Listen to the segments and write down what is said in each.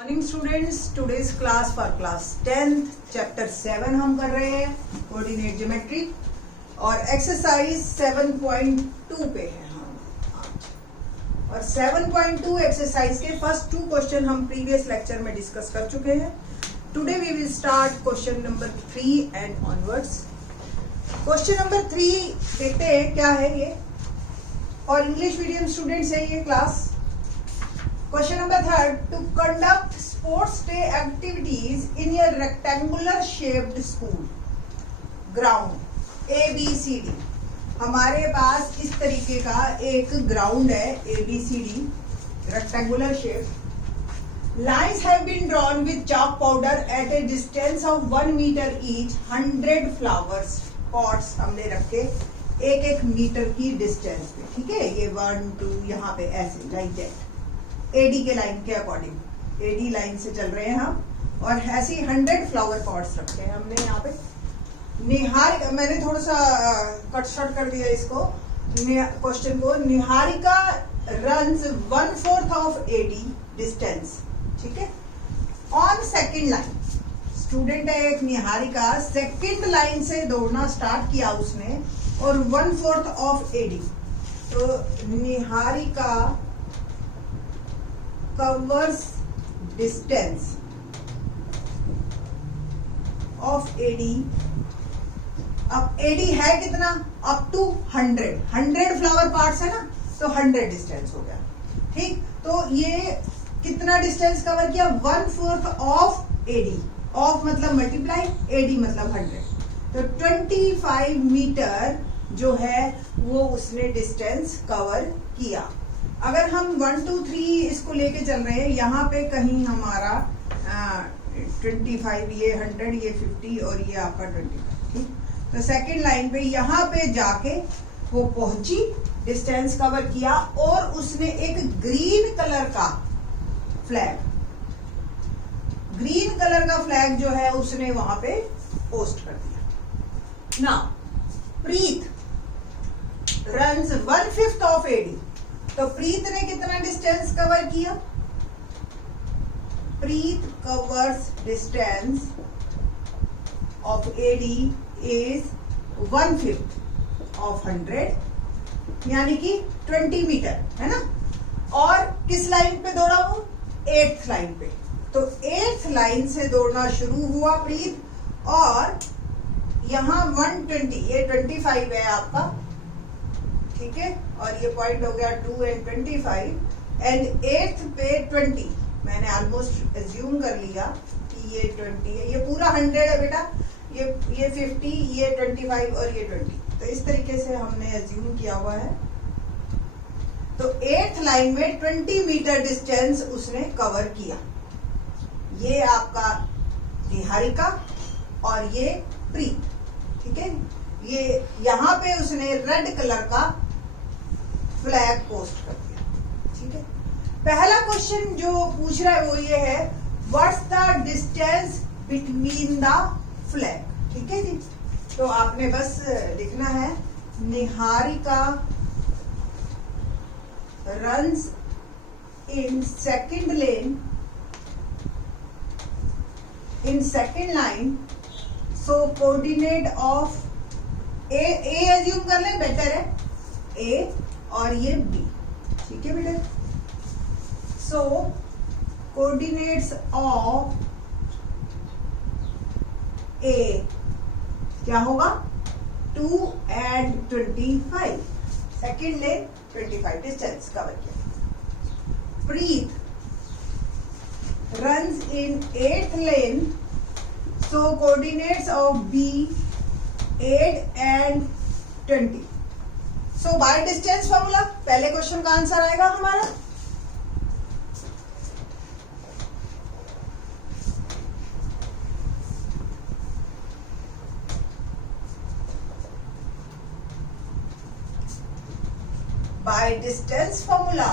Morning students, today's class for class 10th chapter 7 हम कर रहे हैं कोऑर्डिनेट ज्योमेट्री और एक्सरसाइज 7.2 पे है हम आज। और 7.2 एक्सरसाइज के फर्स्ट 2 क्वेश्चन हम प्रीवियस लेक्चर में डिस्कस कर चुके हैं। Today we will start question number 3 and onwards. Question number 3 देखते हैं क्या है ये, और इंग्लिश मीडियम स्टूडेंट्स है ये class. Question number 3, to conduct sports day activities in a rectangular shaped school ground ABCD। हमारे पास इस तरीके का एक ग्राउंड है ABCD, rectangular shape। Lines have been drawn with chalk powder at a distance of 1 meter each। 100 flowers pots हमने रखे एक metre की डिस्टेंस पे, ठीक है। ये 1 2 यहाँ पे ऐसे लाइक दैट एडी के लाइन के अकॉर्डिंग, एडी लाइन से चल रहे हैं हम, और ऐसे 100 फ्लावर पॉट्स रखे हैं हमने यहाँ पे। निहारिका, मैंने थोड़ा सा कट शॉर्ट कर दिया इसको क्वेश्चन को। Niharika runs 1/4 of AD distance, ठीक है, ऑन सेकेंड लाइन। स्टूडेंट है एक निहारिका, सेकेंड लाइन से दौड़ना स्टार्ट किया उसने और 1/4 ऑफ एडी। तो Niharika covers distance of AD। अब AD है कितना, अप टू 100 फ्लावर पार्ट्स है ना, तो 100 डिस्टेंस हो गया, ठीक। तो ये कितना डिस्टेंस कवर किया, 1/4 ऑफ AD। ऑफ मतलब मल्टीप्लाई, AD मतलब 100, तो 25 मीटर जो है वो उसने डिस्टेंस कवर किया। अगर हम 1 2 3 इसको लेके चल रहे हैं, यहाँ पे कहीं हमारा 25, ये 100, ये 50 और ये आपका 25, ठीक। तो सेकंड लाइन पे यहाँ पे जाके वो पहुंची, डिस्टेंस कवर किया, और उसने एक ग्रीन कलर का फ्लैग जो है उसने वहां पे पोस्ट कर दिया ना। Preet runs 1/5 of AD. तो प्रीत ने कितना डिस्टेंस कवर किया, Preet covers distance of AD is 1/5 of 100, यानी कि 20 मीटर है ना। और किस लाइन पे दौड़ा वो, 8th लाइन पे। तो 8th लाइन से दौड़ना शुरू हुआ प्रीत, और यहाँ 120, ये 25 है आपका, ठीक है, और ये पॉइंट हो गया 2 and 25, एंड 8th पे 20। मैंने ऑलमोस्ट एज्यूम कर लिया कि ये 20 है, ये पूरा 100 है बेटा, ये 50, ये 25 और ये 20। तो इस तरीके से हमने एज्यूम किया हुआ है। तो 8th लाइन में 20 मीटर डिस्टेंस उसने कवर किया। ये आपका निहारिका और ये प्रीत, ठीक है। ये यहाँ पे उसने रेड कलर का फ्लैग पोस्ट कर दिया, ठीक है। पहला क्वेश्चन जो पूछ रहा है वो ये है, what's the distance between the flag, ठीक है जी। तो आपने बस लिखना है, Niharika runs in second line, so coordinate of A assume कर ले, बेटर है, ए और ये बी, ठीक है बेटा। सो कोऑर्डिनेट्स ऑफ ए क्या होगा, 2 and 25, second lane 25 distance cover किया। प्रीत runs in 8th lane, so coordinates of B 8 and 20। So by distance formula पहले क्वेश्चन का आंसर आएगा हमारा। By distance formula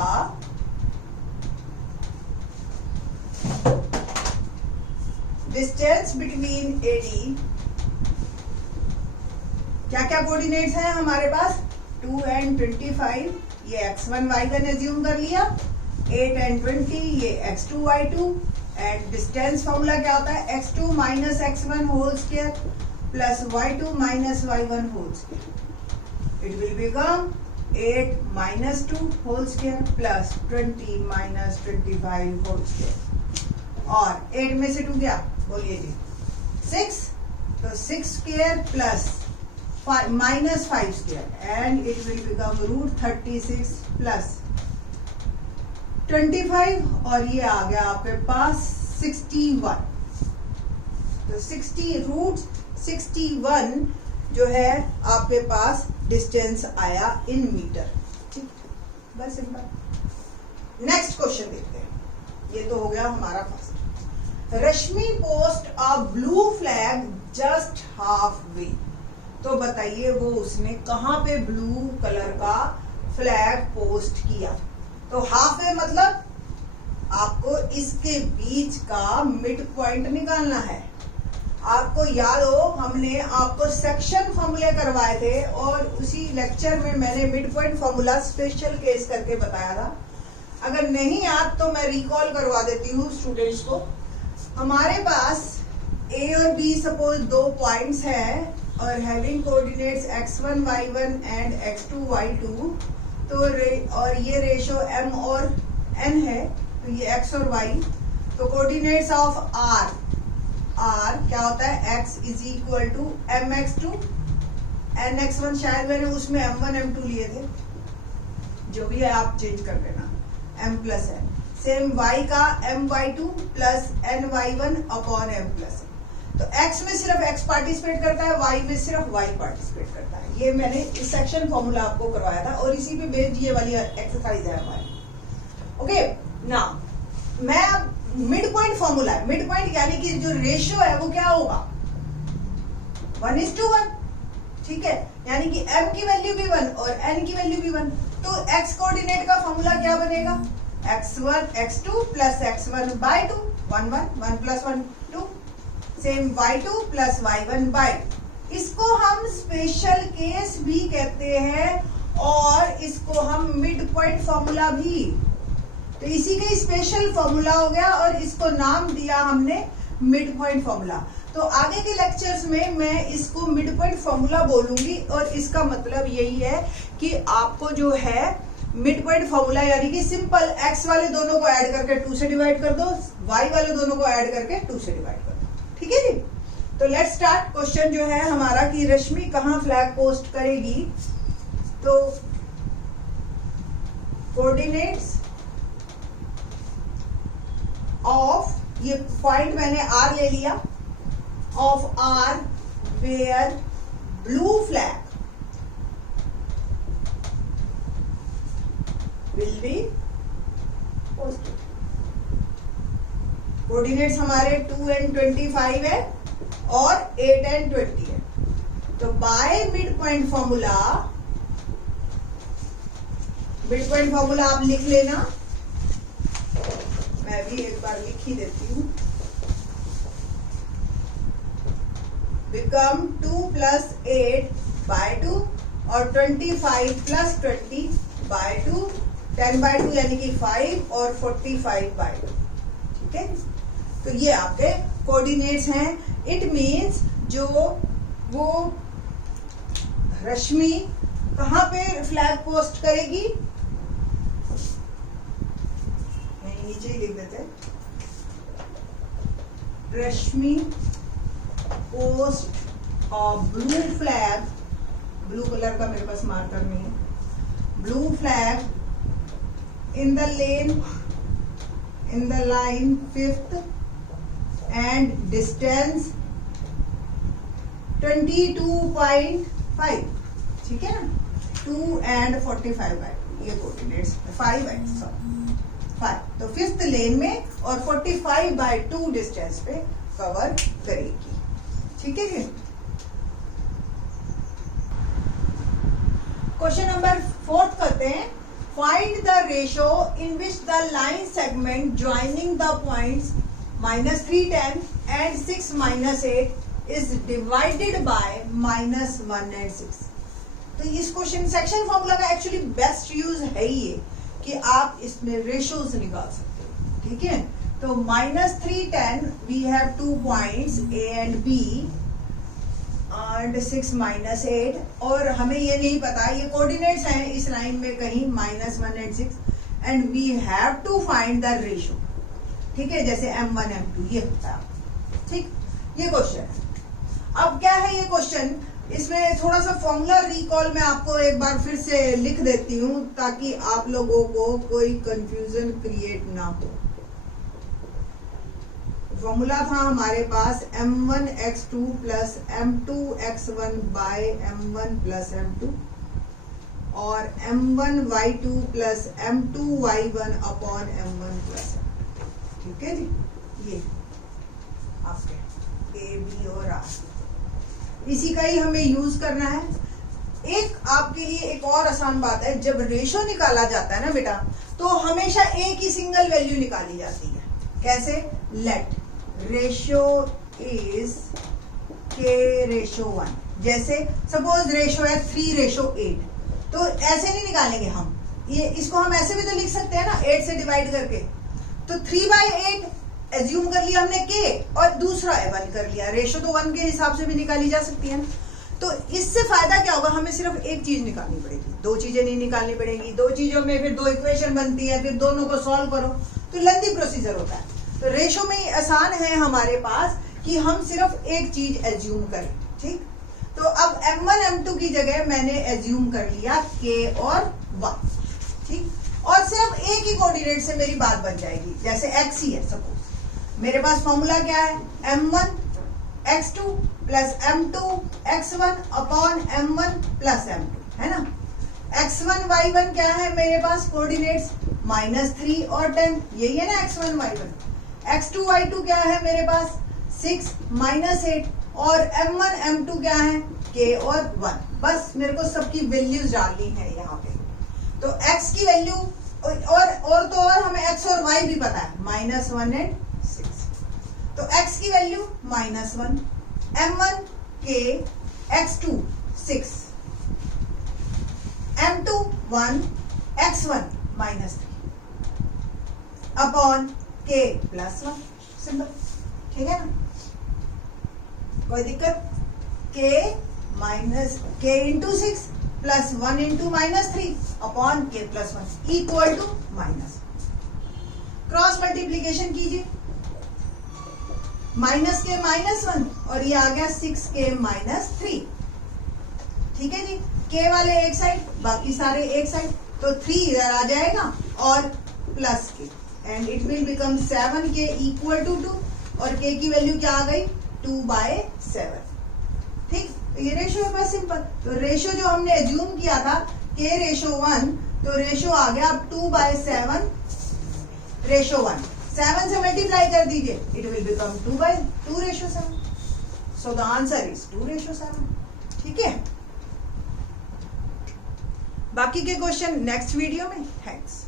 distance between AD, क्या क्या कोऑर्डिनेट्स हैं हमारे पास, 2 and 25, ये x1 y1 एज्यूम कर लिया, 8 and 20, ये x2 y2, and distance formula क्या होता है, x2 minus x1 whole square plus y2 minus y1 whole square. It will become 8 minus 2 whole square plus 20 minus 25 whole square. और 8 में से 2 क्या, बोलिए जी, 6. तो 6 square plus 5 minus 5 square and it will become root 36 plus 25 और ये आ गया आपके पास 61. तो 60 रूट 61 जो है आपके पास डिस्टेंस आया इन मीटर. ठीक, बस सिंपल. नेक्स्ट क्वेश्चन देखते हैं. ये तो हो गया हमारा first. Rashmi post a blue flag just half way. तो बताइए वो उसने कहां पे ब्लू कलर का फ्लैग पोस्ट किया. तो हाफ वे मतलब आपको इसके बीच का मिड पॉइंट निकालना है. आपको याद हो हमने आपको सेक्शन फॉर्मूले करवाए थे और उसी लेक्चर में मैंने mid point formula special case करके बताया था. अगर नहीं याद तो मैं रिकॉल करवा देती हूँ स्टूडेंट्स को. हमारे पास ए और बी सपोज 2 पॉइंट्स हैं और having coordinates x1 y1 and x2 y2. तो और ये रेशो m और n है, तो ये x और y. तो कोऑर्डिनेट्स ऑफ r क्या होता है, x is equal to mx2 nx1. शायद मैंने उसमें m1 m2 लिए थे, जो भी है आप चेंज कर लेना, m plus n. Same y का my2 plus ny1 upon m plus n. तो x में सिर्फ x पार्टिसिपेट करता है, y में सिर्फ y पार्टिसिपेट करता है. ये मैंने इस सेक्शन फॉर्मूला आपको करवाया था और इसी पे बेस्ड ये वाली एक्सरसाइज है हमारी. ओके नाउ मैं अब मिड पॉइंट फॉर्मूला है. मिड पॉइंट यानी कि जो रेशियो है वो क्या होगा, 1:1. ठीक है, यानी कि m की वैल्यू भी 1 और n की वैल्यू भी 1. तो x कोऑर्डिनेट का फॉर्मूला क्या बनेगा, x1 x2 plus x1 by 2, 1 1 1 प्लस 1 2. Same y2 plus y1 by 2. इसको हम स्पेशल केस भी कहते हैं और इसको हम मिड पॉइंट फॉर्मूला भी. तो इसी का स्पेशल फॉर्मूला हो गया और इसको नाम दिया हमने मिड पॉइंट फॉर्मूला. तो आगे के लेक्चर्स में मैं इसको मिड पॉइंट फॉर्मूला बोलूंगी और इसका मतलब यही है कि आपको जो है मिड पॉइंट फॉर्मूला यानी कि सिंपल x वाले दोनों को ऐड करके 2 से डिवाइड कर दो, y वाले दोनों को ऐड करके 2 से डिवाइड कर दो. ठीक है जी. तो लेट्स स्टार्ट. क्वेश्चन जो है हमारा कि रश्मि कहां फ्लैग पोस्ट करेगी. तो कोऑर्डिनेट्स ऑफ, ये पॉइंट मैंने R ले लिया, of R where blue flag will be posted. Coordinates हमारे 2 and 25 है और 8 and 20 है. तो बाय मिड पॉइंट फॉर्मूला आप लिख लेना. मैं भी एक बार लिख ही देती हूँ. बिकम 2 प्लस 8 बाय 2 और 25 प्लस 20 बाय 2, 10 बाय 2 यानी कि 5 और 45 बाय 2. ठीक है, तो ये आपके कोऑर्डिनेट्स हैं. इट मींस जो वो रश्मि कहां पे फ्लैग पोस्ट करेगी, नीचे ही लिख देते हैं, रश्मि पोस्ट और ब्लू फ्लैग, ब्लू कलर का मेरे पास मार्कर नहीं है, blue flag in the line 5th and distance 22.5. ठीक है ना, 2 and 45 बाय 2 ये कोऑर्डिनेट्स 5 है, सॉरी 5. तो 5th लेन में और 45 बाय 2 डिस्टेंस पे कवर करेगी. ठीक है. क्वेश्चन नंबर 4 करते हैं. Find the ratio in which the line segment joining the points -3 10 and 6 -8 is divided by -1 and 6. तो इस क्वेश्चन सेक्शन फॉर्मूला का एक्चुअली बेस्ट यूज है ये कि आप इसमें रेशियोज निकाल सकते हो. ठीक है, तो -3 10 we have 2 points A and B and 6 -8 और हमें ये नहीं पता, ये कोऑर्डिनेट्स हैं इस लाइन में कहीं -1 and 6 and we have to find the ratio. ठीक है, जैसे M1 M2 ये होता है। ठीक, ये क्वेश्चन है। अब क्या है ये क्वेश्चन, इसमें थोड़ा सा फॉर्मूला रिकॉल मैं आपको एक बार फिर से लिख देती हूं ताकि आप लोगों को कोई कंफ्यूजन क्रिएट ना हो। फॉर्मूला था हमारे पास m1x2 plus m2x1 bye m1 plus m2 और m1y2 plus m2y1 upon m1 plus m2। ठीक है जी, ये आपके ए बी और आर, इसी का ही हमें यूज करना है। एक आपके लिए एक और आसान बात है, जब रेशो निकाला जाता है ना बेटा, तो हमेशा ए की सिंगल वैल्यू निकाली जाती है। कैसे? Let ratio is k/1। जैसे सपोज रेशो है 3:8, तो ऐसे नहीं निकालेंगे हम, ये इसको हम ऐसे भी तो लिख सकते हैं ना, 8 से डिवाइड करके। तो 3/8 एज्यूम कर लिया हमने k और दूसरा 1 कर लिया, रेशो तो 1 के हिसाब से भी निकाली जा सकती है ना। तो इससे फायदा क्या होगा, हमें सिर्फ एक चीज निकालनी पड़ेगी, दो चीजें नहीं निकालनी पड़ेगी। दो चीजों में फिर दो इक्वेशन बनती है, फिर दोनों को सॉल्व करो, तो लेंथी प्रोसीजर होता है। तो रेशो में आसान है हमारे पास कि हम सिर्फ एक चीज एज्यूम करें। ठीक, तो अब m1 m2 की जगह मैंने एज्यूम कर लिया k और 1। ठीक, और सिर्फ एक ही कोऑर्डिनेट से मेरी बात बन जाएगी, जैसे x ही है सपोज। मेरे पास फॉर्मूला क्या है, m1 x2 plus m2 x1 upon m1 plus m2, है ना। x1 y1 क्या है मेरे पास कोऑर्डिनेट्स, -3 और 10, यही है ना x1 y1। x2 y2 क्या है मेरे पास, 6 -8 और m1 m2 क्या है, k और 1। बस मेरे को सबकी वैल्यूज डालनी है यहाँ पे। तो x की वैल्यू और तो और हमें x और y भी पता है, -1 एंड 6। तो x की value -1, m1 k, x2 6, m2 1, x1 -3 upon k plus 1। Simple, ठीक है ना, कोई दिक्कत। k into 6 plus 1 into -3 upon k plus 1 equal to -1। Cross multiplication कीजिए, -k -1 और ये आ गया 6k -3। ठीक है जी, k वाले एक साइड, बाकी सारे एक साइड, तो 3 इधर आ जाएगा और plus k and it will become 7k equal to 2 और k की वैल्यू क्या आ गई, 2/7। ठीक, तो ये रेशियो है, बस सिंपल। तो रेशियो जो हमने एज्यूम किया था k/1, तो रेशियो आ गया अब 2/7 रेशियो 1। 7 से मल्टीप्लाई कर दीजिए, it will become 2/2/7। So the answer is 2/7। ठीक है, बाकी के क्वेश्चन नेक्स्ट वीडियो में। थैंक्स।